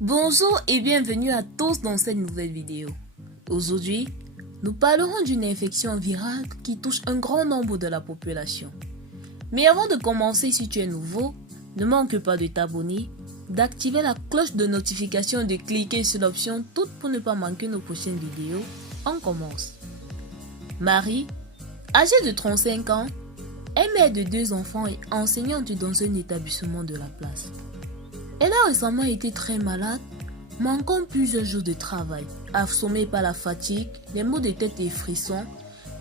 Bonjour et bienvenue à tous dans cette nouvelle vidéo. Aujourd'hui, nous parlerons d'une infection virale qui touche un grand nombre de la population. Mais avant de commencer, si tu es nouveau, ne manque pas de t'abonner, d'activer la cloche de notification et de cliquer sur l'option toute pour ne pas manquer nos prochaines vidéos. On commence. Marie, âgée de 35 ans, est mère de 2 enfants et enseignante dans un établissement de la place. Elle a récemment été très malade, manquant plusieurs jours de travail. Assommée par la fatigue, les maux de tête et frissons,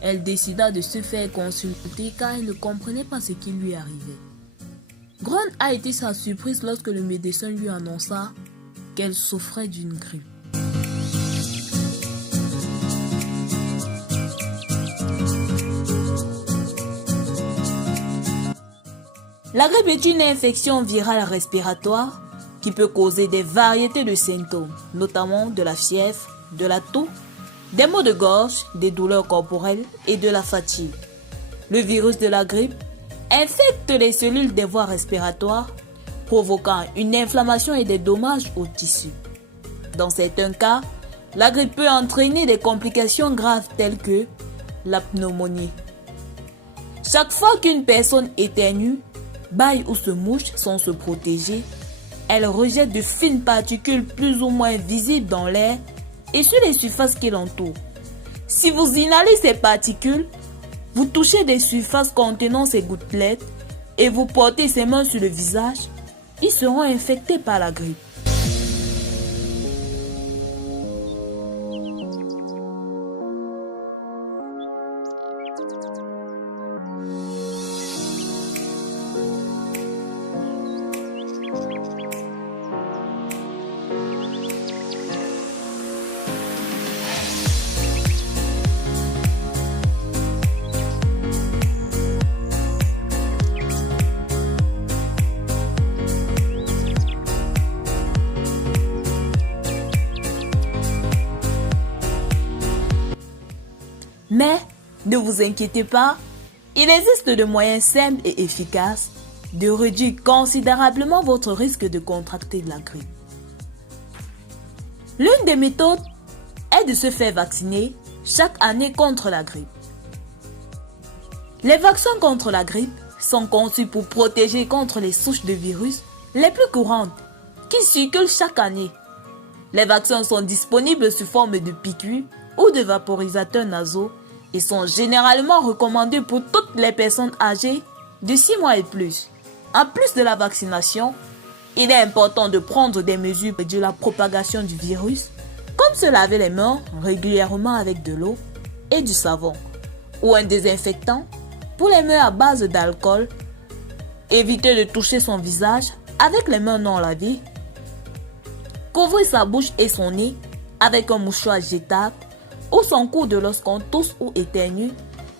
elle décida de se faire consulter car elle ne comprenait pas ce qui lui arrivait. Grande a été sa surprise lorsque le médecin lui annonça qu'elle souffrait d'une grippe. La grippe est une infection virale respiratoire qui peut causer des variétés de symptômes, notamment de la fièvre, de la toux, des maux de gorge, des douleurs corporelles et de la fatigue. Le virus de la grippe infecte les cellules des voies respiratoires, provoquant une inflammation et des dommages aux tissus. Dans certains cas, la grippe peut entraîner des complications graves telles que la pneumonie. Chaque fois qu'une personne éternue, bâille ou se mouche sans se protéger, elle rejette de fines particules plus ou moins visibles dans l'air et sur les surfaces qui l'entourent. Si vous inhalez ces particules, vous touchez des surfaces contenant ces gouttelettes et vous portez ces mains sur le visage, ils seront infectés par la grippe. Mais ne vous inquiétez pas, il existe de moyens simples et efficaces de réduire considérablement votre risque de contracter la grippe. L'une des méthodes est de se faire vacciner chaque année contre la grippe. Les vaccins contre la grippe sont conçus pour protéger contre les souches de virus les plus courantes qui circulent chaque année. Les vaccins sont disponibles sous forme de piqûres ou de vaporisateurs nasaux et sont généralement recommandés pour toutes les personnes âgées de 6 mois et plus. En plus de la vaccination, il est important de prendre des mesures pour réduire la propagation du virus, comme se laver les mains régulièrement avec de l'eau et du savon, ou un désinfectant pour les mains à base d'alcool. Éviter de toucher son visage avec les mains non lavées. Couvrir sa bouche et son nez avec un mouchoir jetable ou son coude lorsqu'on tousse ou éternue.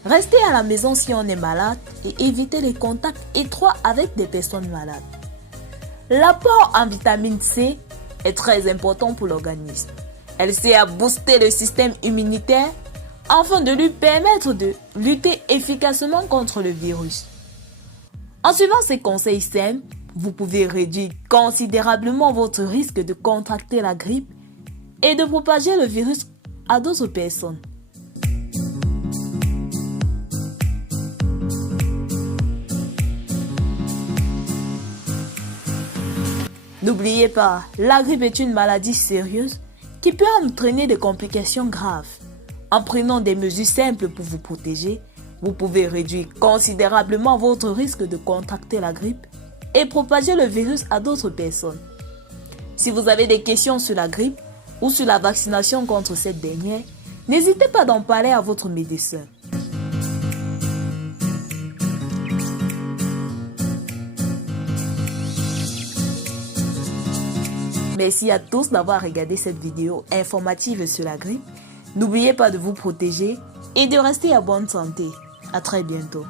Restez à la maison si on est malade et évitez les contacts étroits avec des personnes malades. L'apport en vitamine C est très important pour l'organisme. Elle sert à booster le système immunitaire afin de lui permettre de lutter efficacement contre le virus. En suivant ces conseils simples, vous pouvez réduire considérablement votre risque de contracter la grippe et de propager le virus à d'autres personnes. N'oubliez pas, la grippe est une maladie sérieuse qui peut entraîner des complications graves. En prenant des mesures simples pour vous protéger, vous pouvez réduire considérablement votre risque de contracter la grippe et propager le virus à d'autres personnes. Si vous avez des questions sur la grippe ou sur la vaccination contre cette dernière, n'hésitez pas d'en parler à votre médecin. Merci à tous d'avoir regardé cette vidéo informative sur la grippe. N'oubliez pas de vous protéger et de rester en bonne santé. À très bientôt.